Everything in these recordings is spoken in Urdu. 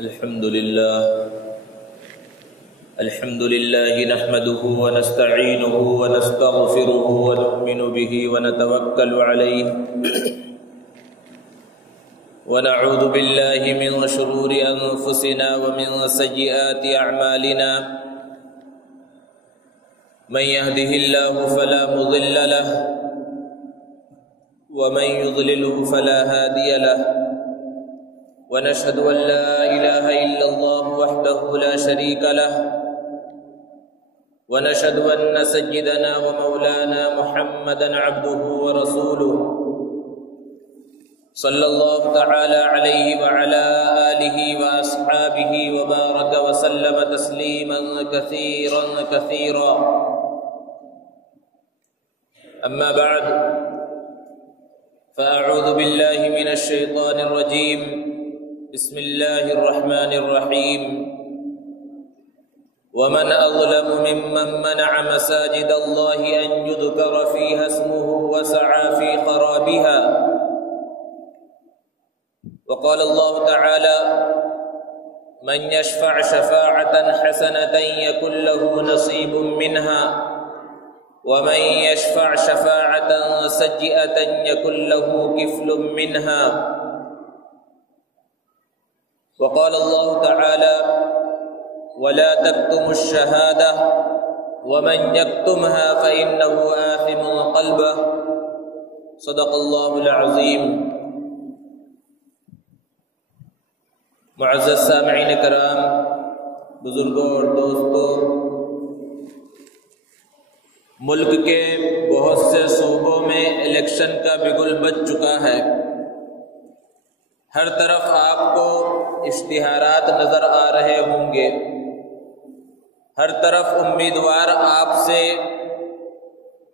الحمد لله نحمده ونستعينه ونستغفره ونؤمن به ونتوكل عليه ونعوذ بالله من شرور أنفسنا ومن سيئات أعمالنا من يهده الله فلا مضل له ومن يضلله فلا هادي له ونشهد أن لا إله إلا الله وحده لا شريك له ونشهد أن سيدنا ومولانا محمدا عبده ورسوله صلى الله تعالى عليه وعلى آله وأصحابه وبارك وسلم تسليما كثيرا كثيرا أما بعد فأعوذ بالله من الشيطان الرجيم بسم الله الرحمن الرحيم ومن أظلم ممن منع مساجد الله أن يذكر فيها اسمه وسعى في خرابها وقال الله تعالى من يشفع شفاعة حسنة يكن له نصيب منها ومن يشفع شفاعة سيئة يكن له كفل منها وقال الله تعالى ولا تكتموا الشهادة ومن يكتمها فإنه آثم قلبه صدق الله العظيم. معزز سامعین کرام، بزرگوں اور دوستوں، ملک کے بہت سے صوبوں میں الیکشن کا بگل بج چکا ہے۔ ہر طرف آپ کو اشتہارات نظر آ رہے ہوں گے، ہر طرف امیدوار آپ سے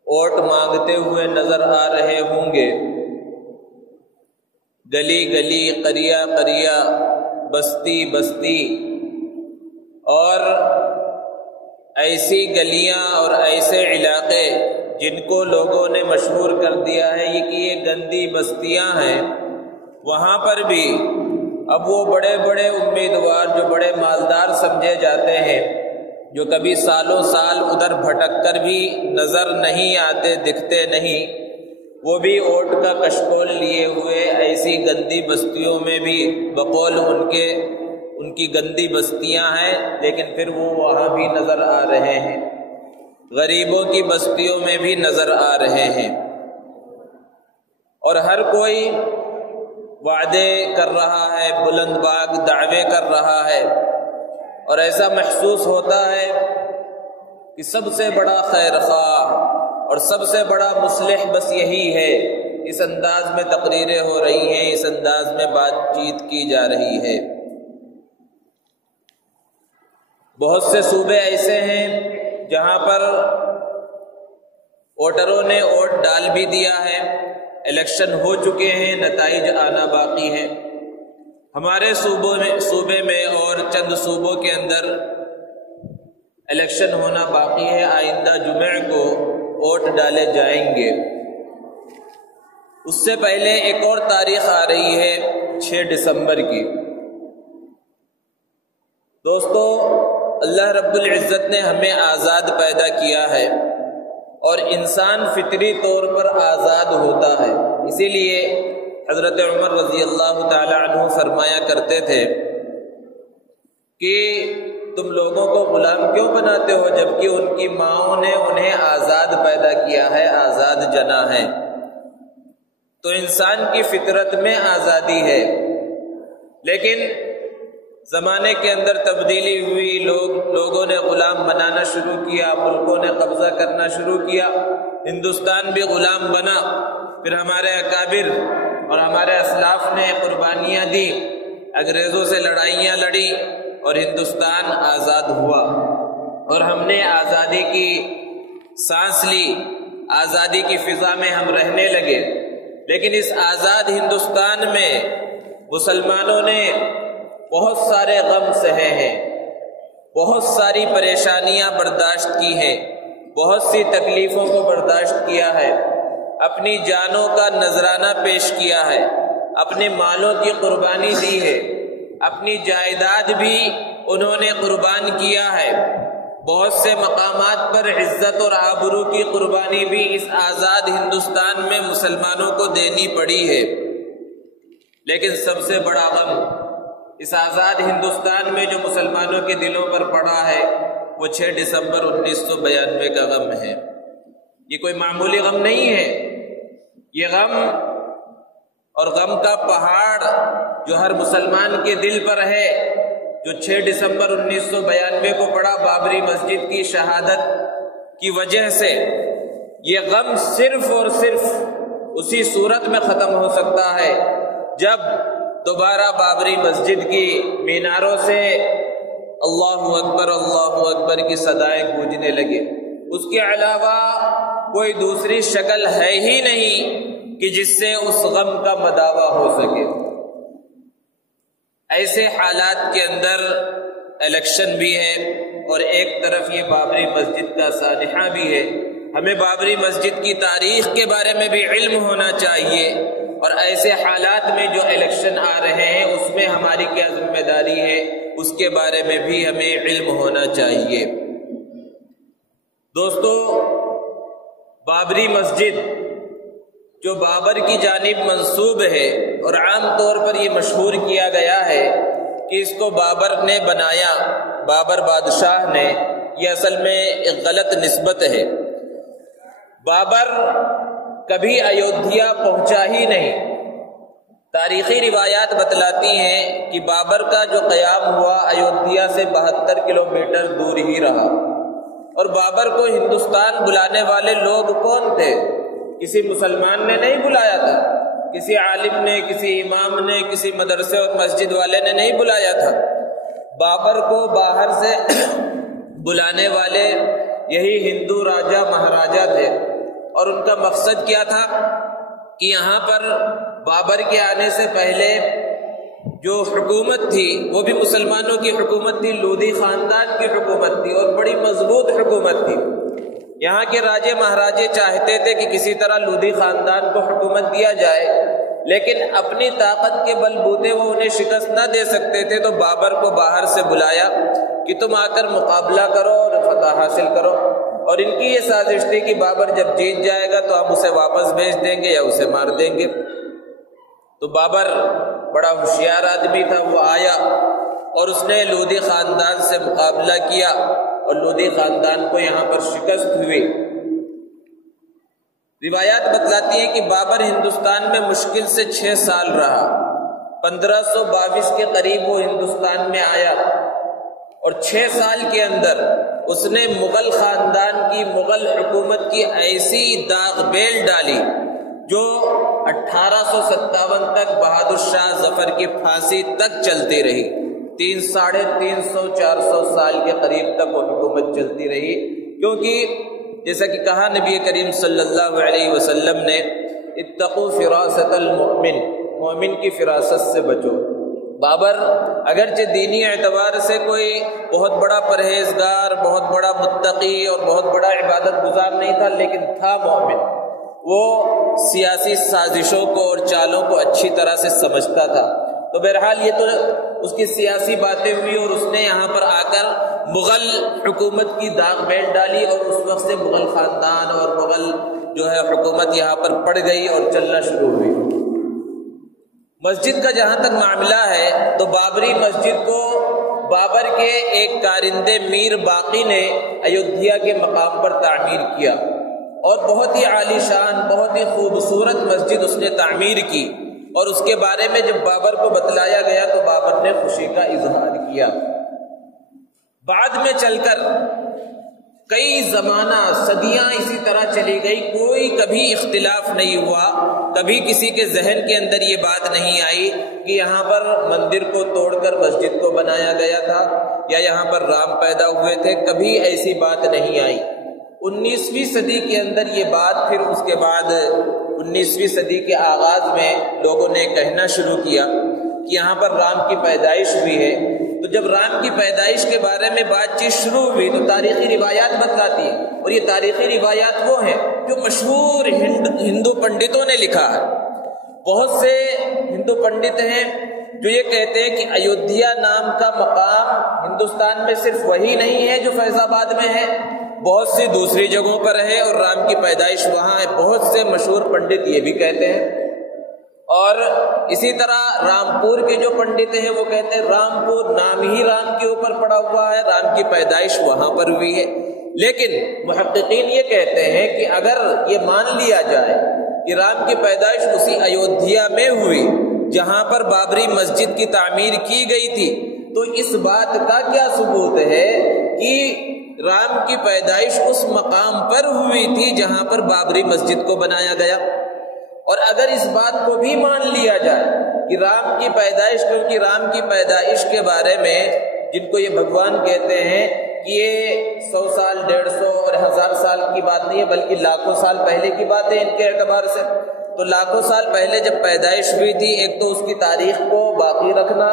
ووٹ مانگتے ہوئے نظر آ رہے ہوں گے۔ گلی گلی، قریہ قریہ، بستی بستی اور ایسی گلیاں اور ایسے علاقے جن کو لوگوں نے مشہور کر دیا ہے کہ یہ گندی بستیاں ہیں، وہاں پر بھی اب وہ بڑے بڑے امیدوار جو بڑے مالدار سمجھے جاتے ہیں، جو کبھی سالوں سال ادھر بھٹک کر بھی نظر نہیں آتے، دکھتے نہیں، وہ بھی ووٹ کا کشکول لیے ہوئے ایسی گندی بستیوں میں بھی، بقول ان کی گندی بستیاں ہیں لیکن پھر وہ وہاں بھی نظر آ رہے ہیں، غریبوں کی بستیوں میں بھی نظر آ رہے ہیں، اور ہر کوئی وعدے کر رہا ہے، بلند باغ دعوے کر رہا ہے، اور ایسا محسوس ہوتا ہے کہ سب سے بڑا خیر خواہ اور سب سے بڑا مصلح بس یہی ہے۔ اس انداز میں تقریریں ہو رہی ہیں، اس انداز میں بات چیت کی جا رہی ہے۔ بہت سے صوبے ایسے ہیں جہاں پر ووٹروں نے ووٹ ڈال بھی دیا ہے، الیکشن ہو چکے ہیں، نتائج آنا باقی ہے۔ ہمارے صوبے میں اور چند صوبوں کے اندر الیکشن ہونا باقی ہے، آئندہ جمعہ کو ووٹ ڈالے جائیں گے۔ اس سے پہلے ایک اور تاریخ آ رہی ہے 6 دسمبر کی۔ دوستو، اللہ رب العزت نے ہمیں آزاد پیدا کیا ہے، اور انسان فطری طور پر آزاد ہوتا ہے۔ اسی لیے حضرت عمر رضی اللہ تعالی عنہ فرمایا کرتے تھے کہ تم لوگوں کو غلام کیوں بناتے ہو جبکہ ان کی ماؤں نے انہیں آزاد پیدا کیا ہے، آزاد جنا ہے۔ تو انسان کی فطرت میں آزادی ہے، لیکن زمانے کے اندر تبدیلی ہوئی، لوگوں نے غلام بنانا شروع کیا، ملکوں نے قبضہ کرنا شروع کیا، ہندوستان بھی غلام بنا، پھر ہمارے اکابر اور ہمارے اسلاف نے قربانیاں دی، انگریزوں سے لڑائیاں لڑی اور ہندوستان آزاد ہوا، اور ہم نے آزادی کی سانس لی، آزادی کی فضا میں ہم رہنے لگے۔ لیکن اس آزاد ہندوستان میں مسلمانوں نے بہت سارے غم سہے ہیں، بہت ساری پریشانیاں برداشت کی ہیں، بہت سی تکلیفوں کو برداشت کیا ہے، اپنی جانوں کا نذرانہ پیش کیا ہے، اپنے مالوں کی قربانی دی ہے، اپنی جائیداد بھی انہوں نے قربان کیا ہے، بہت سے مقامات پر عزت اور آبرو کی قربانی بھی اس آزاد ہندوستان میں مسلمانوں کو دینی پڑی ہے۔ لیکن سب سے بڑا غم اس آزاد ہندوستان میں جو مسلمانوں کے دلوں پر پڑا ہے وہ 6 دسمبر 1992 کا غم ہے۔ یہ کوئی معمولی غم نہیں ہے، یہ غم اور غم کا پہاڑ جو ہر مسلمان کے دل پر ہے، جو 6 دسمبر 1992 کو پڑا بابری مسجد کی شہادت کی وجہ سے، یہ غم صرف اور صرف اسی صورت میں ختم ہو سکتا ہے جب دوبارہ بابری مسجد کی میناروں سے اللہ اکبر کی صدائیں گونجنے لگے۔ اس کے علاوہ کوئی دوسری شکل ہے ہی نہیں کہ جس سے اس غم کا مداوع ہو سکے۔ ایسے حالات کے اندر الیکشن بھی ہے اور ایک طرف یہ بابری مسجد کا سانحہ بھی ہے۔ ہمیں بابری مسجد کی تاریخ کے بارے میں بھی علم ہونا چاہیے، اور ایسے حالات میں جو الیکشن آ رہے ہیں اس میں ہماری کیا ذمہ داری ہے اس کے بارے میں بھی ہمیں علم ہونا چاہیے۔ دوستو، بابری مسجد جو بابر کی جانب منسوب ہے اور عام طور پر یہ مشہور کیا گیا ہے کہ اس کو بابر نے بنایا، بابر بادشاہ نے، یہ اصل میں ایک غلط نسبت ہے۔ بابر کبھی ایودھیا پہنچا ہی نہیں۔ تاریخی روایات بتلاتی ہیں کہ بابر کا جو قیام ہوا ایودھیا سے 72 کلومیٹر دور ہی رہا، اور بابر کو ہندوستان بلانے والے لوگ کون تھے؟ کسی مسلمان نے نہیں بلایا تھا، کسی عالم نے، کسی امام نے، کسی مدرسے اور مسجد والے نے نہیں بلایا تھا۔ بابر کو باہر سے بلانے والے یہی ہندو راجا مہاراجا تھے، اور ان کا مقصد کیا تھا کہ یہاں پر بابر کے آنے سے پہلے جو حکومت تھی وہ بھی مسلمانوں کی حکومت تھی، لودھی خاندان کی حکومت تھی، اور بڑی مضبوط حکومت تھی۔ یہاں کے راجے مہاراجے چاہتے تھے کہ کسی طرح لودھی خاندان کو حکومت دیا جائے، لیکن اپنی طاقت کے بل بوتے وہ انہیں شکست نہ دے سکتے تھے، تو بابر کو باہر سے بلایا کہ تم آ کر مقابلہ کرو اور فتح حاصل کرو۔ اور ان کی یہ سازش تھی کہ بابر جب جیت جائے گا تو ہم اسے واپس بھیج دیں گے یا اسے مار دیں گے۔ تو بابر بڑا ہوشیار آدمی تھا، وہ آیا اور اس نے لودھی خاندان سے مقابلہ کیا، اور لودھی خاندان کو یہاں پر شکست ہوئی۔ روایات بتلاتی ہیں کہ بابر ہندوستان میں مشکل سے 6 سال رہا۔ 1522 کے قریب وہ ہندوستان میں آیا، اور 6 سال کے اندر اس نے مغل خاندان کی، مغل حکومت کی ایسی داغ بیل ڈالی جو 1857 تک بہادر شاہ ظفر کی پھانسی تک چلتی رہی۔ 350-400 سال کے قریب تک وہ حکومت چلتی رہی، کیونکہ جیسا کہ کہا نبی کریم صلی اللہ علیہ وسلم نے، اتقوا فراست المؤمن، مومن کی فراست سے بچو۔ بابر اگرچہ دینی اعتبار سے کوئی بہت بڑا پرہیزگار، بہت بڑا متقی اور بہت بڑا عبادت گزار نہیں تھا، لیکن تھا مومن۔ وہ سیاسی سازشوں کو اور چالوں کو اچھی طرح سے سمجھتا تھا۔ تو بہرحال یہ تو اس کی سیاسی باتیں ہوئی، اور اس نے یہاں پر آ کر مغل حکومت کی داغ بیل ڈالی، اور اس وقت سے مغل خاندان اور مغل جو ہے حکومت یہاں پر پڑ گئی اور چلنا شروع ہوئی۔ مسجد کا جہاں تک معاملہ ہے تو بابری مسجد کو بابر کے ایک کارندے میر باقی نے ایودھیا کے مقام پر تعمیر کیا، اور بہت ہی عالی شان، بہت ہی خوبصورت مسجد اس نے تعمیر کی، اور اس کے بارے میں جب بابر کو بتلایا گیا تو بابر نے خوشی کا اظہار کیا۔ بعد میں چل کر کئی زمانہ، صدیاں اسی طرح چلی گئی، کوئی کبھی اختلاف نہیں ہوا، کبھی کسی کے ذہن کے اندر یہ بات نہیں آئی کہ یہاں پر مندر کو توڑ کر مسجد کو بنایا گیا تھا یا یہاں پر رام پیدا ہوئے تھے، کبھی ایسی بات نہیں آئی۔ 19ویں صدی کے اندر یہ بات، پھر اس کے بعد 19ویں صدی کے آغاز میں لوگوں نے کہنا شروع کیا کہ یہاں پر رام کی پیدائش ہوئی ہے۔ تو جب رام کی پیدائش کے بارے میں بات چیت شروع ہوئی تو تاریخی روایات بتلاتی ہیں، اور یہ تاریخی روایات وہ ہیں جو مشہور ہندو پنڈتوں نے لکھا ہے۔ بہت سے ہندو پنڈت ہیں جو یہ کہتے ہیں کہ ایودھیا نام کا مقام ہندوستان میں صرف وہی نہیں ہے جو فیض آباد میں ہے، بہت سی دوسری جگہوں پر ہے، اور رام کی پیدائش وہاں ہے۔ بہت سے مشہور پنڈت یہ بھی کہتے ہیں، اور اسی طرح رامپور کے جو پنڈت ہیں وہ کہتے ہیں رامپور نام ہی رام کے اوپر پڑا ہوا ہے، رام کی پیدائش وہاں پر ہوئی ہے۔ لیکن محققین یہ کہتے ہیں کہ اگر یہ مان لیا جائے کہ رام کی پیدائش اسی ایودھیا میں ہوئی جہاں پر بابری مسجد کی تعمیر کی گئی تھی، تو اس بات کا کیا ثبوت ہے کہ رام کی پیدائش اس مقام پر ہوئی تھی جہاں پر بابری مسجد کو بنایا گیا؟ اور اگر اس بات کو بھی مان لیا جائے کہ رام کی پیدائش، کیونکہ رام کی پیدائش کے بارے میں جن کو یہ بھگوان کہتے ہیں کہ یہ 100 سال 150 اور 1000 سال کی بات نہیں ہے بلکہ لاکھوں سال پہلے کی بات ہے ان کے اعتبار سے، تو لاکھوں سال پہلے جب پیدائش ہوئی تھی، ایک تو اس کی تاریخ کو باقی رکھنا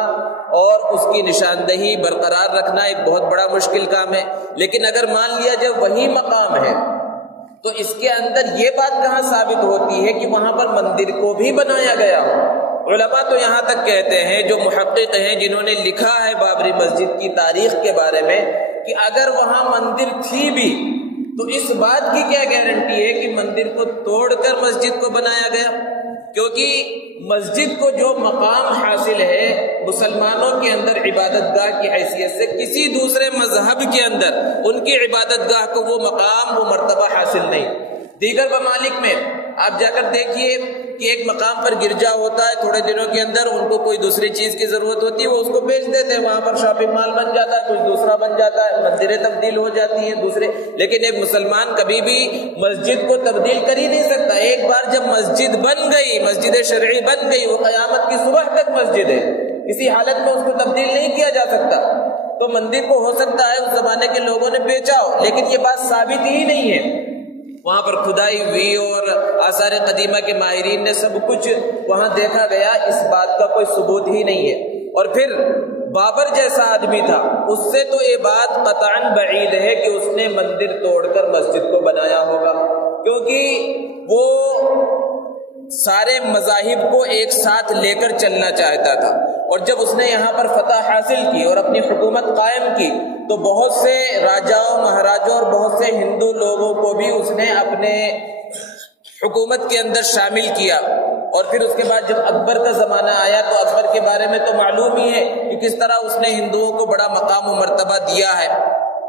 اور اس کی نشاندہی برقرار رکھنا ایک بہت بڑا مشکل کام ہے، لیکن اگر مان لیا جائے وہی مقام ہے تو اس کے اندر یہ بات کہاں ثابت ہوتی ہے کہ وہاں پر مندر کو بھی بنایا گیا ہو؟ علماء تو یہاں تک کہتے ہیں، جو محقق ہیں جنہوں نے لکھا ہے بابری مسجد کی تاریخ کے بارے میں، کہ اگر وہاں مندر تھی بھی تو اس بات کی کیا گارنٹی ہے کہ مندر کو توڑ کر مسجد کو بنایا گیا؟ کیونکہ مسجد کو جو مقام حاصل ہے مسلمانوں کے اندر عبادت گاہ کی حیثیت سے، کسی دوسرے مذہب کے اندر ان کی عبادت گاہ کو وہ مقام وہ مرتبہ حاصل نہیں۔ دیگر ممالک میں آپ جا کر دیکھیے کہ ایک مقام پر گرجا ہوتا ہے، تھوڑے دنوں کے اندر ان کو کوئی دوسری چیز کی ضرورت ہوتی ہے، وہ اس کو بیچ دیتے ہیں، وہاں پر شاپنگ مال بن جاتا ہے، کچھ دوسرا بن جاتا ہے، مندریں تبدیل ہو جاتی ہیں دوسرے۔ لیکن ایک مسلمان کبھی بھی مسجد کو تبدیل کر ہی نہیں سکتا۔ ایک بار جب مسجد بن گئی، مسجد شرعی بن گئی، وہ قیامت کی صبح تک مسجد ہے، کسی حالت میں اس کو تبدیل نہیں کیا جا سکتا۔ تو مندر کو ہو سکتا ہے اس زمانے کے لوگوں نے بیچا ہو، لیکن یہ بات ثابت ہی نہیں ہے۔ وہاں پر کھدائی ہوئی اور آثار قدیمہ کے ماہرین نے سب کچھ وہاں دیکھا گیا، اس بات کا کوئی ثبوت ہی نہیں ہے۔ اور پھر بابر جیسا آدمی تھا، اس سے تو یہ بات قطعاً بعید ہے کہ اس نے مندر توڑ کر مسجد کو بنایا ہوگا، کیونکہ وہ سارے مذاہب کو ایک ساتھ لے کر چلنا چاہتا تھا، اور جب اس نے یہاں پر فتح حاصل کی اور اپنی حکومت قائم کی تو بہت سے راجاؤں مہاراجوں اور بہت سے ہندو لوگوں کو بھی اس نے اپنے حکومت کے اندر شامل کیا۔ اور پھر اس کے بعد جب اکبر کا زمانہ آیا تو اکبر کے بارے میں تو معلوم ہی ہے کہ کس طرح اس نے ہندوؤں کو بڑا مقام و مرتبہ دیا ہے۔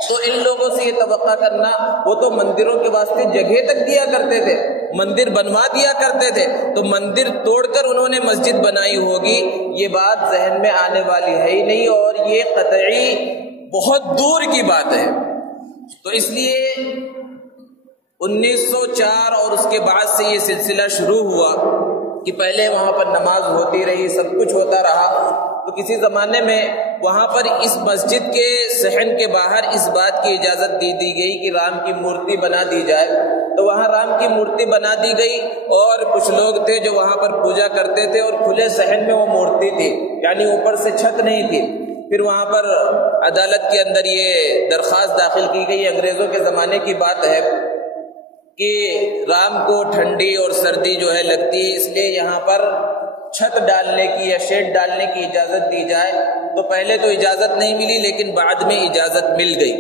تو ان لوگوں سے یہ توقع کرنا، وہ تو مندروں کے واسطے جگہ تک دیا کرتے تھے، مندر بنوا دیا کرتے تھے، تو مندر توڑ کر انہوں نے مسجد بنائی ہوگی، یہ بات ذہن میں آنے والی ہے ہی نہیں، اور یہ قطعی بہت دور کی بات ہے۔ تو اس لیے 1904 اور اس کے بعد سے یہ سلسلہ شروع ہوا کہ پہلے وہاں پر نماز ہوتی رہی، سب کچھ ہوتا رہا، تو کسی زمانے میں وہاں پر اس مسجد کے صحن کے باہر اس بات کی اجازت دی گئی کہ رام کی مورتی بنا دی جائے، تو وہاں رام کی مورتی بنا دی گئی، اور کچھ لوگ تھے جو وہاں پر پوجا کرتے تھے، اور کھلے صحن میں وہ مورتی تھی، یعنی اوپر سے چھت نہیں تھی۔ پھر وہاں پر عدالت کے اندر یہ درخواست داخل کی گئی، انگریزوں کے زمانے کی بات ہے، کہ رام کو ٹھنڈی اور سردی جو ہے لگتی ہے، اس لیے یہاں پر چھت ڈالنے کی یا شیڈ ڈالنے کی اجازت دی جائے۔ تو پہلے تو اجازت نہیں ملی، لیکن بعد میں اجازت مل گئی۔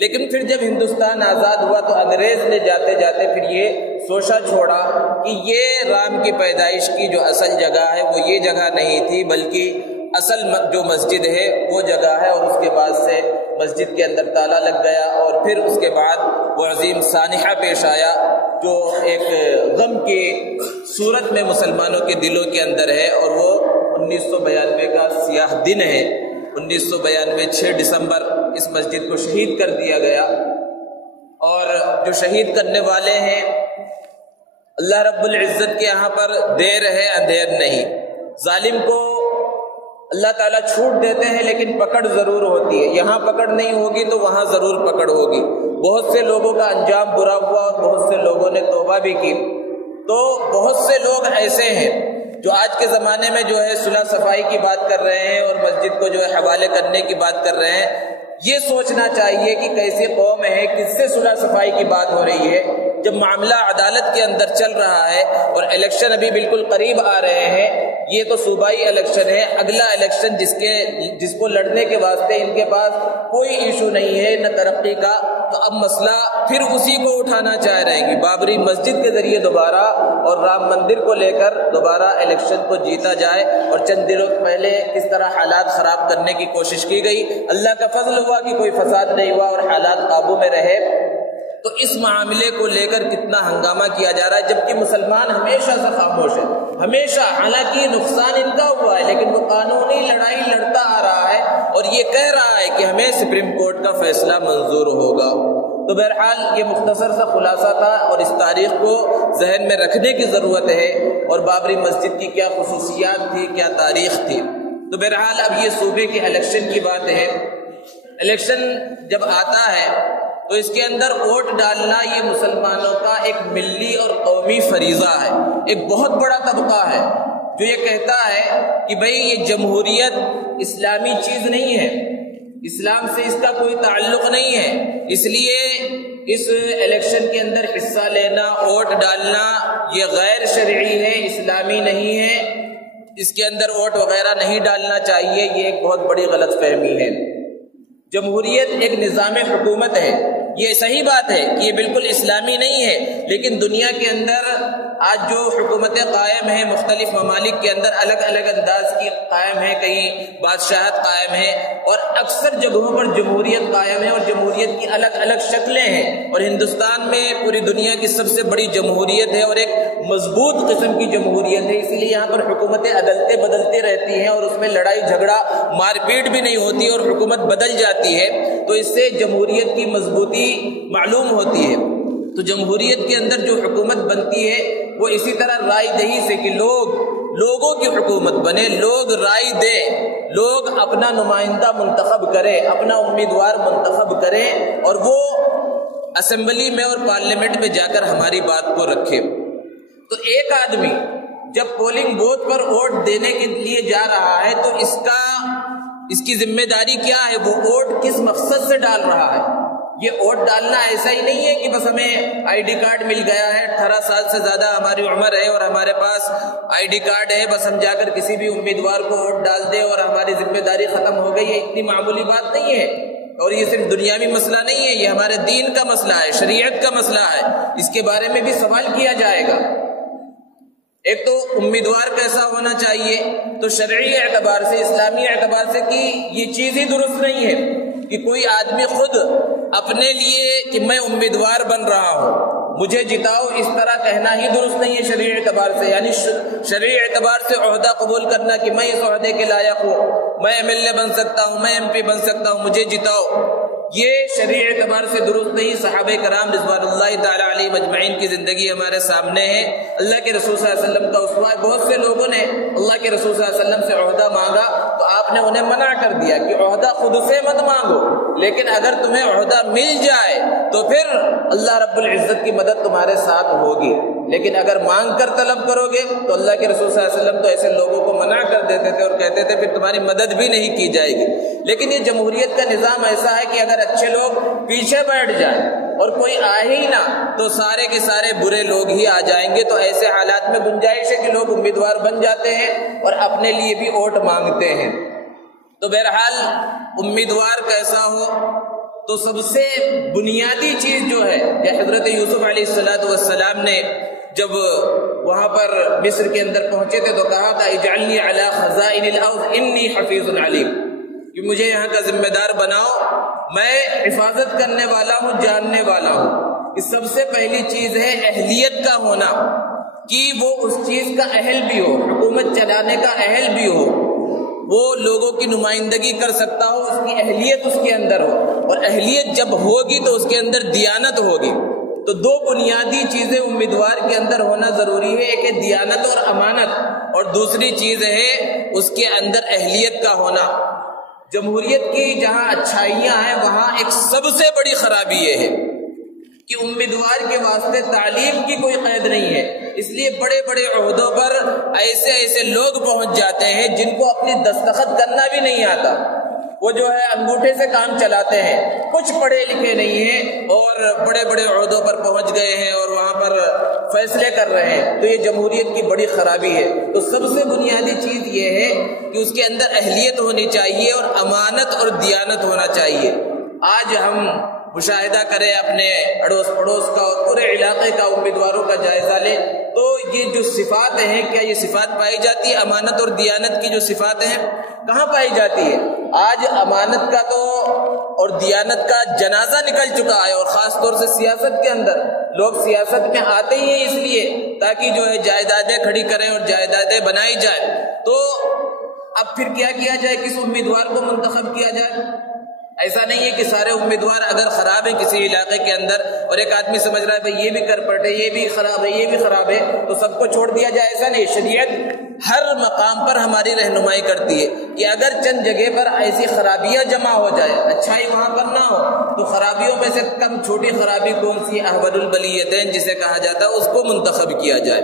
لیکن پھر جب ہندوستان آزاد ہوا تو انگریز نے جاتے جاتے پھر یہ سوچا چھوڑا کہ یہ رام کی پیدائش کی جو اصل جگہ ہے وہ یہ جگہ نہیں تھی، بلکہ اصل جو مسجد ہے وہ جگہ ہے، اور اس کے بعد سے مسجد کے اندر تالا لگ گیا، اور پھر اس کے بعد وہ عظیم سانحہ پیش آیا جو ایک غم کی صورت میں مسلمانوں کے دلوں کے اندر ہے، اور وہ 1992 کا سیاہ دن ہے۔ 1992 6 دسمبر اس مسجد کو شہید کر دیا گیا، اور جو شہید کرنے والے ہیں اللہ رب العزت کے یہاں پر دیر ہے اندھیر نہیں۔ ظالم کو اللہ تعالیٰ چھوٹ دیتے ہیں لیکن پکڑ ضرور ہوتی ہے، یہاں پکڑ نہیں ہوگی تو وہاں ضرور پکڑ ہوگی۔ بہت سے لوگوں کا انجام برا ہوا اور بہت سے لوگوں نے توبہ بھی کی۔ تو بہت سے لوگ ایسے ہیں جو آج کے زمانے میں جو ہے صلح صفائی کی بات کر رہے ہیں اور مسجد کو جو ہے حوالے کرنے کی بات کر رہے ہیں۔ یہ سوچنا چاہیے کہ کیسی قوم ہے، کس سے صلح صفائی کی بات ہو رہی ہے، جب معاملہ عدالت کے اندر چل رہا ہے اور الیکشن ابھی بالکل قریب آ رہے ہیں۔ یہ تو صوبائی الیکشن ہے، اگلا الیکشن جس کو لڑنے کے واسطے ان کے پاس کوئی ایشو نہیں ہے نہ ترقی کا، تو اب مسئلہ پھر اسی کو اٹھانا چاہ رہے ہیں کہ بابری مسجد کے ذریعے دوبارہ اور رام مندر کو لے کر دوبارہ الیکشن کو جیتا جائے۔ اور چند دنوں پہلے کس طرح حالات خراب کرنے کی کوشش کی گئی، اللہ کا فضل ہوا کہ کوئی فساد نہیں ہوا اور حالات قابو میں رہے۔ تو اس معاملے کو لے کر کتنا ہنگامہ کیا جا رہا ہے، جبکہ مسلمان ہمیشہ سے خاموش ہے، ہمیشہ، حالانکہ نقصان ان کا ہوا ہے لیکن وہ قانونی لڑائی لڑتا آ رہا ہے اور یہ کہہ رہا ہے کہ ہمیں سپریم کورٹ کا فیصلہ منظور ہوگا۔ تو بہرحال یہ مختصر سا خلاصہ تھا اور اس تاریخ کو ذہن میں رکھنے کی ضرورت ہے، اور بابری مسجد کی کیا خصوصیات تھی، کیا تاریخ تھی۔ تو بہرحال اب یہ صوبے کے الیکشن کی بات ہے۔ الیکشن جب آتا ہے تو اس کے اندر ووٹ ڈالنا یہ مسلمانوں کا ایک ملی اور قومی فریضہ ہے۔ ایک بہت بڑا طبقہ ہے جو یہ کہتا ہے کہ بھئی یہ جمہوریت اسلامی چیز نہیں ہے، اسلام سے اس کا کوئی تعلق نہیں ہے، اس لیے اس الیکشن کے اندر حصہ لینا، ووٹ ڈالنا یہ غیر شرعی ہے، اسلامی نہیں ہے، اس کے اندر ووٹ وغیرہ نہیں ڈالنا چاہیے۔ یہ ایک بہت بڑی غلط فہمی ہے۔ جمہوریت ایک نظام حکومت ہے، یہ صحیح بات ہے کہ یہ بالکل اسلامی نہیں ہے، لیکن دنیا کے اندر آج جو حکومتیں قائم ہیں مختلف ممالک کے اندر الگ الگ انداز کی قائم ہیں، کہیں بادشاہت قائم ہے اور اکثر جگہوں پر جمہوریت قائم ہے اور جمہوریت کی الگ الگ شکلیں ہیں، اور ہندوستان میں پوری دنیا کی سب سے بڑی جمہوریت ہے اور ایک مضبوط قسم کی جمہوریت ہے، اسی لیے یہاں پر حکومتیں عدالتیں بدلتی رہتی ہیں اور اس میں لڑائی جھگڑا مار پیٹ بھی نہیں ہوتی اور حکومت بدل جاتی ہے، تو اس سے جمہوریت کی مضبوطی معلوم ہوتی ہے۔ تو جمہوریت کے اندر جو حکومت بنتی ہے وہ اسی طرح رائے دہی سے کہ لوگوں کی حکومت بنے، لوگ رائے دیں، لوگ اپنا نمائندہ منتخب کریں، اپنا امیدوار منتخب کریں اور وہ اسمبلی میں اور پارلیمنٹ میں جا کر ہماری بات کو رکھے۔ تو ایک آدمی جب پولنگ بوتھ پر ووٹ دینے کے لیے جا رہا ہے تو اس کی ذمہ داری کیا ہے، وہ ووٹ کس مقصد سے ڈال رہا ہے۔ یہ ووٹ ڈالنا ایسا ہی نہیں ہے کہ بس ہمیں آئی ڈی کارڈ مل گیا ہے، 18 سال سے زیادہ ہماری عمر ہے اور ہمارے پاس آئی ڈی کارڈ ہے، بس ہم جا کر کسی بھی امیدوار کو ووٹ ڈال دیں اور ہماری ذمہ داری ختم ہو گئی ہے۔ اتنی معمولی بات نہیں ہے، اور یہ صرف دنیاوی مسئلہ نہیں ہے، یہ ہمارے دین کا مسئلہ ہے، شریعت کا مسئلہ ہے، اس کے بارے میں بھی سوال کیا جائے گا۔ ایک تو امیدوار کیسا ہونا چاہیے، تو شرعی اعتبار سے، اسلامی اعتبار سے کہ یہ چیز ہی درست نہیں ہے کہ کوئی آدمی خود اپنے لیے کہ میں امیدوار بن رہا ہوں، مجھے جتاؤ، اس طرح کہنا ہی درست نہیں ہے شرعی اعتبار سے۔ یعنی شرعی اعتبار سے عہدہ قبول کرنا کہ میں اس عہدے کے لائق ہوں، میں ایم ایل اے بن سکتا ہوں، میں ایم پی بن سکتا ہوں، مجھے جتاؤ، یہ شرعی اعتبار سے درست نہیں۔ صحابہ کرام رضوان اللہ تعالی علیہ مجمعین کی زندگی ہمارے سامنے ہے، اللہ کے رسول صلی اللہ علیہ وسلم کا اسوہ ہے۔ بہت سے لوگوں نے اللہ کے رسول صلی اللہ علیہ وسلم سے عہدہ مانگا تو آپ نے انہیں منع کر دیا کہ عہدہ خود سے مت مانگو، لیکن اگر تمہیں عہدہ مل جائے تو پھر اللہ رب العزت کی مدد تمہارے ساتھ ہوگی، لیکن اگر مانگ کر طلب کرو گے تو اللہ کے رسول صلی اللہ علیہ وسلم تو ایسے لوگوں کو منع کر دیتے تھے اور کہتے تھے پھر تمہاری مدد بھی نہیں کی جائے گی۔ لیکن یہ جمہوریت کا نظام ایسا ہے کہ اگر اچھے لوگ پیچھے بیٹھ جائیں اور کوئی آ ہی نہ تو سارے کے سارے برے لوگ ہی آ جائیں گے، تو ایسے حالات میں گنجائش ہے کہ لوگ امیدوار بن جاتے ہیں اور اپنے لیے بھی ووٹ مانگتے ہیں۔ تو بہرحال امیدوار کیسا ہو، تو سب سے بنیادی چیز جو ہے، یا حضرت یوسف علیہ السلام نے جب وہاں پر مصر کے اندر پہنچے تھے تو کہا تھا اجعلنی علی خزائن الارض انی حفیظ علیم، کہ مجھے یہاں کا ذمہ دار بناؤ، میں حفاظت کرنے والا ہوں، جاننے والا ہوں۔ اس سب سے پہلی چیز ہے اہلیت کا ہونا، کہ وہ اس چیز کا اہل بھی ہو، حکومت چلانے کا اہل بھی ہو، وہ لوگوں کی نمائندگی کر سکتا ہو، اس کی اہلیت اس کے اندر ہو، اور اہلیت جب ہوگی تو اس کے اندر دیانت ہوگی۔ تو دو بنیادی چیزیں امیدوار کے اندر ہونا ضروری ہے، ایک ہے دیانت اور امانت، اور دوسری چیز ہے اس کے اندر اہلیت کا ہونا۔ جمہوریت کی جہاں اچھائیاں ہیں وہاں ایک سب سے بڑی خرابی یہ ہے کہ امیدوار کے واسطے تعلیم کی کوئی قید نہیں ہے، اس لیے بڑے بڑے عہدوں پر ایسے لوگ پہنچ جاتے ہیں جن کو اپنی دستخط کرنا بھی نہیں آتا، وہ جو ہے انگوٹھے سے کام چلاتے ہیں، کچھ پڑھے لکھے نہیں ہیں اور بڑے بڑے عہدوں پر پہنچ گئے ہیں اور وہاں پر فیصلے کر رہے ہیں، تو یہ جمہوریت کی بڑی خرابی ہے۔ تو سب سے بنیادی چیز یہ ہے کہ اس کے اندر اہلیت ہونی چاہیے اور امانت اور دیانت ہونا چاہیے۔ آج ہم مشاہدہ کریں اپنے اڑوس پڑوس کا اور پورے علاقے کا امیدواروں کا جائزہ لیں تو یہ جو صفات ہیں، کیا یہ صفات پائی جاتی ہے؟ امانت اور دیانت کی جو صفات ہیں کہاں پائی جاتی ہے؟ آج امانت کا تو اور دیانت کا جنازہ نکل چکا ہے، اور خاص طور سے سیاست کے اندر لوگ سیاست میں آتے ہی ہیں اس لیے تاکہ جو ہے جائیدادیں کھڑی کریں اور جائیدادیں بنائی جائیں۔ تو اب پھر کیا کیا جائے؟ کس امیدوار کو منتخب کیا جائے؟ ایسا نہیں ہے کہ سارے امیدوار اگر خراب ہیں کسی علاقے کے اندر اور ایک آدمی سمجھ رہا ہے بھائی یہ بھی کر پڑے، یہ بھی خراب ہے، یہ بھی خراب ہے، تو سب کو چھوڑ دیا جائے، ایسا نہیں۔ شریعت ہر مقام پر ہماری رہنمائی کرتی ہے کہ اگر چند جگہ پر ایسی خرابیاں جمع ہو جائے، اچھائی وہاں پر نہ ہو، تو خرابیوں میں سے کم چھوٹی خرابی کون سی؟ احول البلیتین جسے کہا جاتا ہے، اس کو منتخب کیا جائے۔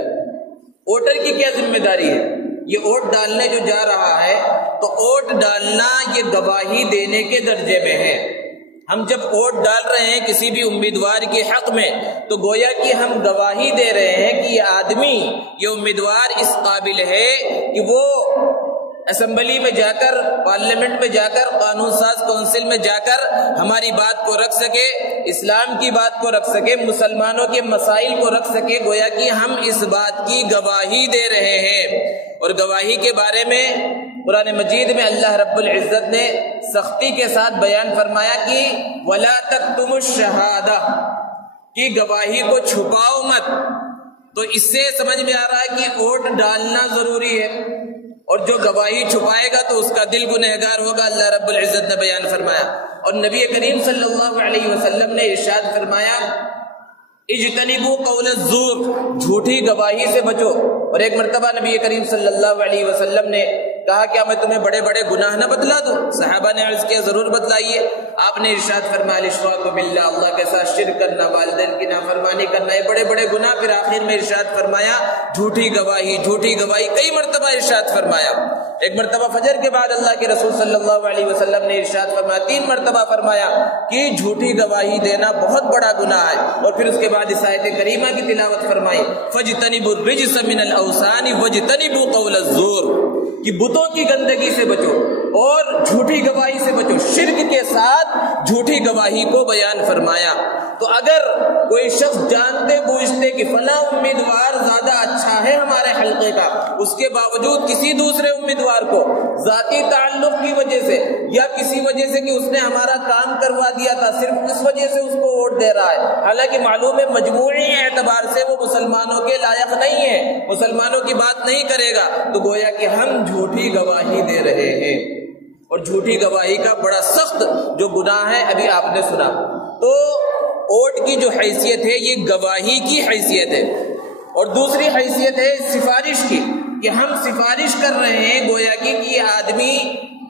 ووٹر کی کیا ذمہ داری ہے؟ یہ ووٹ ڈالنے جو جا رہا ہے تو ووٹ ڈالنا یہ گواہی دینے کے درجے میں ہے۔ ہم جب ووٹ ڈال رہے ہیں کسی بھی امیدوار کے حق میں تو گویا کہ ہم گواہی دے رہے ہیں کہ یہ آدمی، یہ امیدوار اس قابل ہے کہ وہ اسمبلی میں جا کر، پارلیمنٹ میں جا کر، قانون ساز کونسل میں جا کر ہماری بات کو رکھ سکے، اسلام کی بات کو رکھ سکے، مسلمانوں کے مسائل کو رکھ سکے۔ گویا کہ ہم اس بات کی گواہی دے رہے ہیں۔ اور گواہی کے بارے میں قرآن مجید میں اللہ رب العزت نے سختی کے ساتھ بیان فرمایا کہ وَلَا تَكْتُمُوا الشَّهَادَةَ، کہ گواہی کو چھپاؤ مت۔ تو اس سے سمجھ میں آ رہا ہے کہ ووٹ ڈالنا ضروری ہے، اور جو گواہی چھپائے گا تو اس کا دل گنہگار ہوگا، اللہ رب العزت نے بیان فرمایا۔ اور نبی کریم صلی اللہ علیہ وسلم نے ارشاد فرمایا اجتنبوا قول الزور، جھوٹی گواہی سے بچو۔ اور ایک مرتبہ نبی کریم صلی اللہ علیہ وسلم نے کہا کیا میں تمہیں بڑے بڑے گناہ نہ بتلا دوں؟ صحابہ نے عرض کیا ضرور بتلائیے۔ آپ نے ارشاد فرمایا الاشراک باللہ، اللہ کے ساتھ شرک کرنا، والدین کی نافرمانی کرنا، یہ بڑے بڑے گناہ۔ پھر آخر میں ارشاد فرمایا جھوٹی گواہی، جھوٹی گواہی، کئی مرتبہ ارشاد فرمایا۔ ایک مرتبہ فجر کے بعد اللہ کے رسول صلی اللہ علیہ وسلم نے ارشاد فرمایا، 3 مرتبہ فرمایا کہ جھوٹی گواہی دینا بہت بڑا گناہ ہے۔ اور پھر اس کے بعد اس آیت کریمہ کی تلاوت فرمائی فَاجْتَنِبُوا الرِّجْسَ مِنَ الْأَوْثَانِ وَاجْتَنِبُوا قَوْلَ الزُّورِ، کہ بتوں کی گندگی سے بچو اور جھوٹی گواہی سے بچو۔ شرک کے ساتھ جھوٹی گواہی کو بیان فرمایا۔ تو اگر کوئی شخص جانتے بوجھتے کہ فلاں امیدوار زیادہ اچھا ہے ہمارے حلقے کا، اس کے باوجود کسی دوسرے امیدوار کو ذاتی تعلق کی وجہ سے یا کسی وجہ سے کہ اس نے ہمارا کام کروا دیا تھا، صرف اس وجہ سے اس کو ووٹ دے رہا ہے، حالانکہ معلوم ہے مجموعی اعتبار سے وہ مسلمانوں کے لائق نہیں ہے، مسلمانوں کی بات نہیں کرے گا، تو گویا کہ ہم جھوٹی گواہی دے رہے ہیں۔ اور جھوٹی گواہی کا بڑا سخت جو گناہ ہے ابھی آپ نے سنا۔ تو ووٹ کی جو حیثیت ہے یہ گواہی کی حیثیت ہے، اور دوسری حیثیت ہے سفارش کی، کہ ہم سفارش کر رہے ہیں گویا کہ یہ آدمی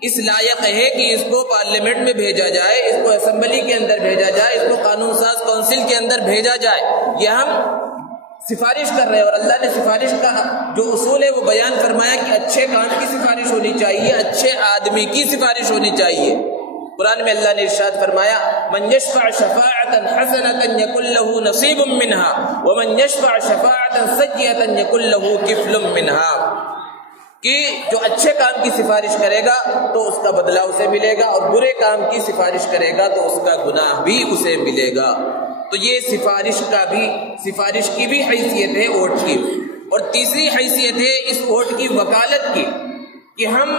اس لائق ہے کہ اس کو پارلیمنٹ میں بھیجا جائے، اس کو اسمبلی کے اندر بھیجا جائے، اس کو قانون ساز کونسل کے اندر بھیجا جائے، یہ ہم سفارش کر رہے ہیں۔ اور اللہ نے سفارش کا جو اصول ہے وہ بیان فرمایا کہ اچھے کام کی سفارش ہونی چاہیے، اچھے آدمی کی سفارش ہونی چاہیے۔ قرآن میں اللہ نے ارشاد فرمایا من یشفع شفاعة حسنة یکن له نصیب منها ومن یشفع شفاعة سیئة یکن له کفل منها، کہ جو اچھے کام کی سفارش کرے گا تو اس کا بدلہ اسے ملے گا، اور برے کام کی سفارش کرے گا تو اس کا گناہ بھی اسے ملے گا۔ تو یہ سفارش کی بھی حیثیت ہے ووٹ کی۔ اور تیسری حیثیت ہے اس ووٹ کی وکالت کی، کہ ہم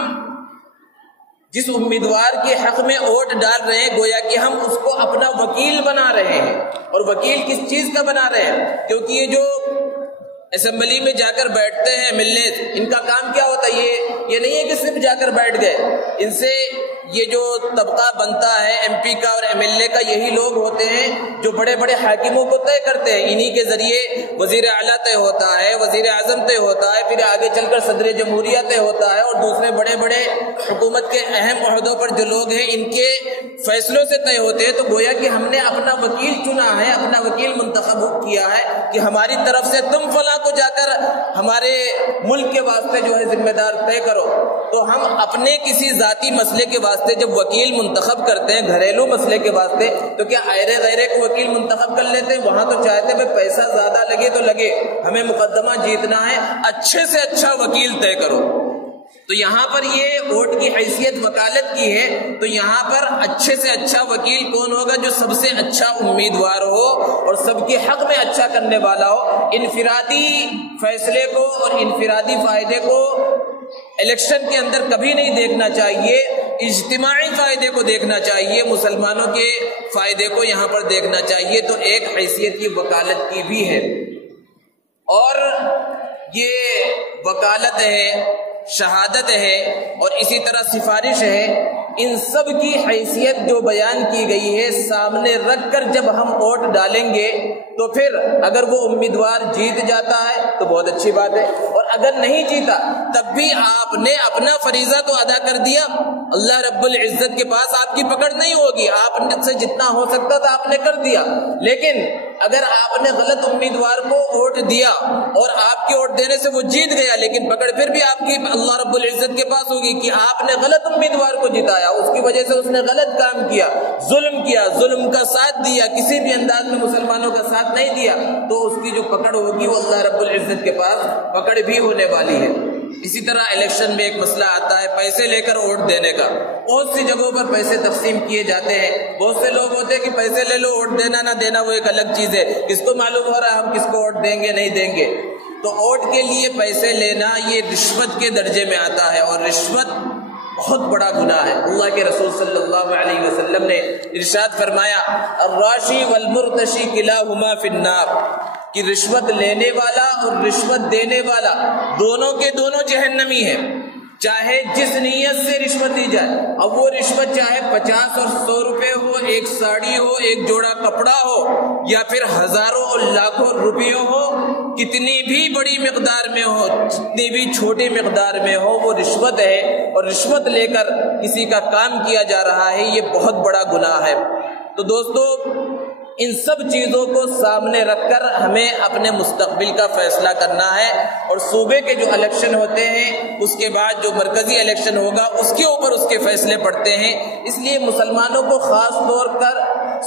جس امیدوار کے حق میں ووٹ ڈال رہے ہیں گویا کہ ہم اس کو اپنا وکیل بنا رہے ہیں۔ اور وکیل کس چیز کا بنا رہے ہیں؟ کیونکہ یہ جو اسمبلی میں جا کر بیٹھتے ہیں ملنے، ان کا کام کیا ہوتا ہے؟ یہ نہیں ہے کہ صرف جا کر بیٹھ گئے، ان سے یہ جو طبقہ بنتا ہے ایم پی کا اور ایم ایل اے کا، یہی لوگ ہوتے ہیں جو بڑے بڑے حاکموں کو طے کرتے ہیں، انہی کے ذریعے وزیر اعلیٰ طے ہوتا ہے، وزیر اعظم طے ہوتا ہے، پھر آگے چل کر صدر جمہوریہ طے ہوتا ہے، اور دوسرے بڑے بڑے حکومت کے اہم عہدوں پر جو لوگ ہیں ان کے فیصلوں سے طے ہوتے ہیں۔ تو گویا کہ ہم نے اپنا وکیل چنا ہے، اپنا وکیل منتخب کیا ہے کہ ہماری طرف سے تم فلاں کو جا کر ہمارے ملک کے واسطے جو ہے ذمہ دار طے کرو۔ تو ہم اپنے کسی ذاتی مسئلے کے واسطے واسطے جب وکیل منتخب کرتے ہیں گھریلو مسئلے کے واسطے تو کیا غیرے کو وکیل منتخب کر لیتے ہیں؟ وہاں تو چاہتے ہیں پیسہ زیادہ لگے تو لگے، ہمیں مقدمہ جیتنا ہے، اچھے سے اچھا وکیل طے کرو۔ تو یہاں پر یہ ووٹ کی حیثیت وکالت کی ہے، تو یہاں پر اچھے سے اچھا وکیل کون ہوگا؟ جو سب سے اچھا امیدوار ہو اور سب کے حق میں اچھا کرنے والا ہو۔ انفرادی فیصلے کو اور انفرادی فائدے کو الیکشن کے اندر کبھی نہیں دیکھنا چاہیے، اجتماعی فائدے کو دیکھنا چاہیے، مسلمانوں کے فائدے کو یہاں پر دیکھنا چاہیے۔ تو ایک حیثیت کی وکالت کی بھی ہے، اور یہ وکالت ہے، شہادت ہے، اور اسی طرح سفارش ہے، ان سب کی حیثیت جو بیان کی گئی ہے سامنے رکھ کر جب ہم ووٹ ڈالیں گے تو پھر اگر وہ امیدوار جیت جاتا ہے تو بہت اچھی بات ہے، اور اگر نہیں جیتا تب بھی آپ نے اپنا فریضہ تو ادا کر دیا، اللہ رب العزت کے پاس آپ کی پکڑ نہیں ہوگی، آپ سے جتنا ہو سکتا تھا آپ نے کر دیا۔ لیکن اگر آپ نے غلط امیدوار کو ووٹ دیا اور آپ کے ووٹ دینے سے وہ جیت گیا، لیکن پکڑ پھر بھی آپ کی اللہ رب العزت کے پاس ہوگی کہ آپ نے غلط امیدوار کو جتایا، اس کی وجہ سے اس نے غلط کام کیا، ظلم کا ساتھ دیا، کسی بھی انداز میں مسلمانوں کا ساتھ نہیں دیا، تو اس کی جو پکڑ ہوگی وہ اللہ رب العزت کے پاس پکڑ بھی ہونے والی ہے۔ اسی طرح الیکشن میں ایک مسئلہ آتا ہے پیسے لے کر ووٹ دینے کا۔ بہت سی جگہوں پر پیسے تقسیم کیے جاتے ہیں، بہت سے لوگ ہوتے ہیں کہ پیسے لے لو، ووٹ دینا نہ دینا وہ ایک الگ چیز ہے، کس کو معلوم ہو رہا ہے ہم کس کو ووٹ دیں گے نہیں دیں گے۔ تو ووٹ کے لیے پیسے لینا یہ رشوت کے درجے میں آتا ہے، اور رشوت بہت بڑا گناہ ہے۔ اللہ کے رسول صلی اللہ علیہ وسلم نے ارشاد فرمایا الراشی والمرتشی کلاہما فی النار، کہ رشوت لینے والا اور رشوت دینے والا دونوں کے دونوں جہنمی ہیں، چاہے جس نیت سے رشوت دی جائے۔ اب وہ رشوت چاہے 50 اور 100 روپے ہو، ایک ساڑی ہو، ایک جوڑا کپڑا ہو، یا پھر ہزاروں اور لاکھوں روپیوں ہو، کتنی بھی بڑی مقدار میں ہو، جتنی بھی چھوٹی مقدار میں ہو، وہ رشوت ہے، اور رشوت لے کر کسی کا کام کیا جا رہا ہے، یہ بہت بڑا گناہ ہے۔ تو دوستو ان سب چیزوں کو سامنے رکھ کر ہمیں اپنے مستقبل کا فیصلہ کرنا ہے، اور صوبے کے جو الیکشن ہوتے ہیں اس کے بعد جو مرکزی الیکشن ہوگا اس کے اوپر اس کے فیصلے پڑتے ہیں۔ اس لیے مسلمانوں کو خاص طور پر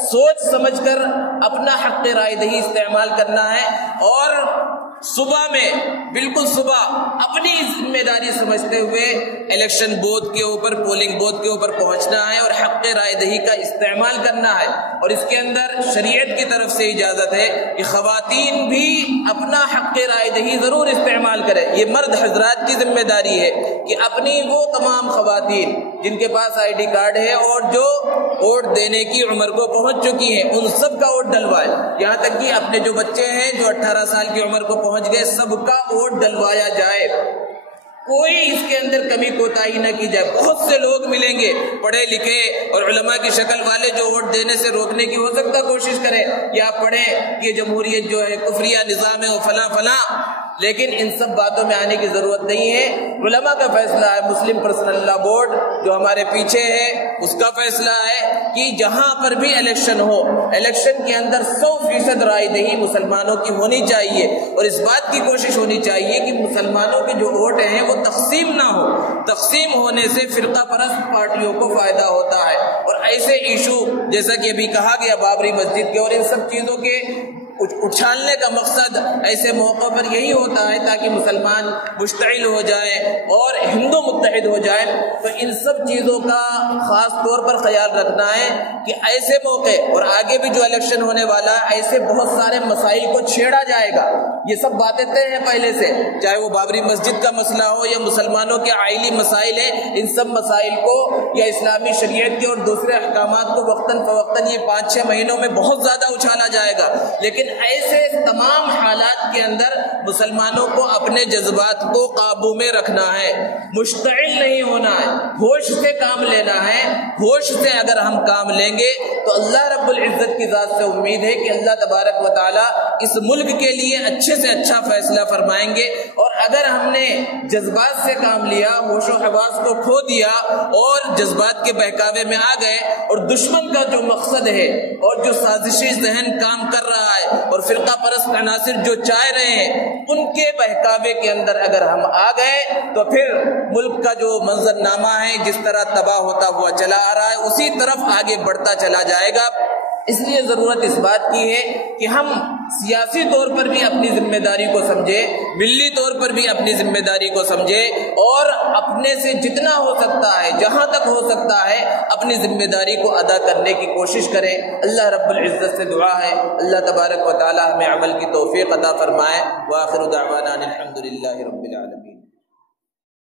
سوچ سمجھ کر اپنا حق رائے دہی استعمال کرنا ہے، اور صبح میں بالکل صبح اپنی ذمہ داری سمجھتے ہوئے الیکشن بوتھ کے اوپر، پولنگ بوتھ کے اوپر پہنچنا ہے اور حق رائے دہی کا استعمال کرنا ہے۔ اور اس کے اندر شریعت کی طرف سے اجازت ہے کہ خواتین بھی اپنا حق رائے دہی ضرور استعمال کریں۔ یہ مرد حضرات کی ذمہ داری ہے کہ اپنی وہ تمام خواتین جن کے پاس آئی ڈی کارڈ ہے اور جو ووٹ دینے کی عمر کو پہنچ چکی ہیں ان سب کا ووٹ ڈلوائے، یہاں تک کہ اپنے جو بچے ہیں جو 18 سال کی عمر کو پہنچ گئے سب کا ووٹ ڈلوایا جائے، کوئی اس کے اندر کمی کوتاہی نہ کی جائے۔ بہت سے لوگ ملیں گے پڑھے لکھے اور علماء کی شکل والے جو ووٹ دینے سے روکنے کی ہو سکتا کوشش کریں، یا پڑھیں کہ جمہوریت جو ہے کفریہ نظام ہے وہ فلاں فلاں، لیکن ان سب باتوں میں آنے کی ضرورت نہیں ہے۔ علماء کا فیصلہ ہے، مسلم پرسنل لا بورڈ جو ہمارے پیچھے ہے اس کا فیصلہ ہے کہ جہاں پر بھی الیکشن ہو، الیکشن کے اندر 100% رائے دہی مسلمانوں کی ہونی چاہیے، اور اس بات کی کوشش ہونی چاہیے کہ مسلمانوں کے جو ووٹ ہیں وہ تقسیم نہ ہو۔ تقسیم ہونے سے فرقہ پرست پارٹیوں کو فائدہ ہوتا ہے، اور ایسے ایشو جیسا کہ ابھی کہا گیا بابری مسجد کے اور ان سب چیزوں کے اچھالنے کا مقصد ایسے موقع پر یہی ہوتا ہے تاکہ مسلمان مشتعل ہو جائیں اور ہندو متحد ہو جائیں۔ تو ان سب چیزوں کا خاص طور پر خیال رکھنا ہے کہ ایسے موقع اور آگے بھی جو الیکشن ہونے والا ہے ایسے بہت سارے مسائل کو چھیڑا جائے گا۔ یہ سب باتیں طے ہیں پہلے سے، چاہے وہ بابری مسجد کا مسئلہ ہو یا مسلمانوں کے آئلی مسائل ہیں، ان سب مسائل کو یا اسلامی شریعت کے اور دوسرے احکامات کو وقتاً فوقتاً یہ 5-6 مہینوں میں بہت زیادہ اچھالا جائے گا، لیکن ایسے تمام حالات کے اندر مسلمانوں کو اپنے جذبات کو قابو میں رکھنا ہے، مشتعل نہیں ہونا ہے، ہوش سے کام لینا ہے۔ ہوش سے اگر ہم کام لیں گے تو اللہ رب العزت کی ذات سے امید ہے کہ اللہ تبارک و تعالی اس ملک کے لیے اچھے سے اچھا فیصلہ فرمائیں گے۔ اور اگر ہم نے جذبات سے کام لیا، ہوش و حواس کو کھو دیا اور جذبات کے بہکاوے میں آ گئے، اور دشمن کا جو مقصد ہے اور جو سازشی ذہن کام کر رہا ہے اور فرقہ پرست عناصر جو چاہ رہے ہیں، ان کے بہکاوے کے اندر اگر ہم آ گئے تو پھر ملک کا جو منظرنامہ ہے جس طرح تباہ ہوتا ہوا چلا آ رہا ہے اسی طرف آگے بڑھتا چلا جائے گا۔ اس لیے ضرورت اس بات کی ہے کہ ہم سیاسی طور پر بھی اپنی ذمہ داری کو سمجھیں، ملی طور پر بھی اپنی ذمہ داری کو سمجھیں، اور اپنے سے جتنا ہو سکتا ہے، جہاں تک ہو سکتا ہے، اپنی ذمہ داری کو ادا کرنے کی کوشش کریں۔ اللہ رب العزت سے دعا ہے اللہ تبارک و تعالی ہمیں عمل کی توفیق عطا فرمائے۔ وآخر دعوانا الحمد للہ رب العالمین۔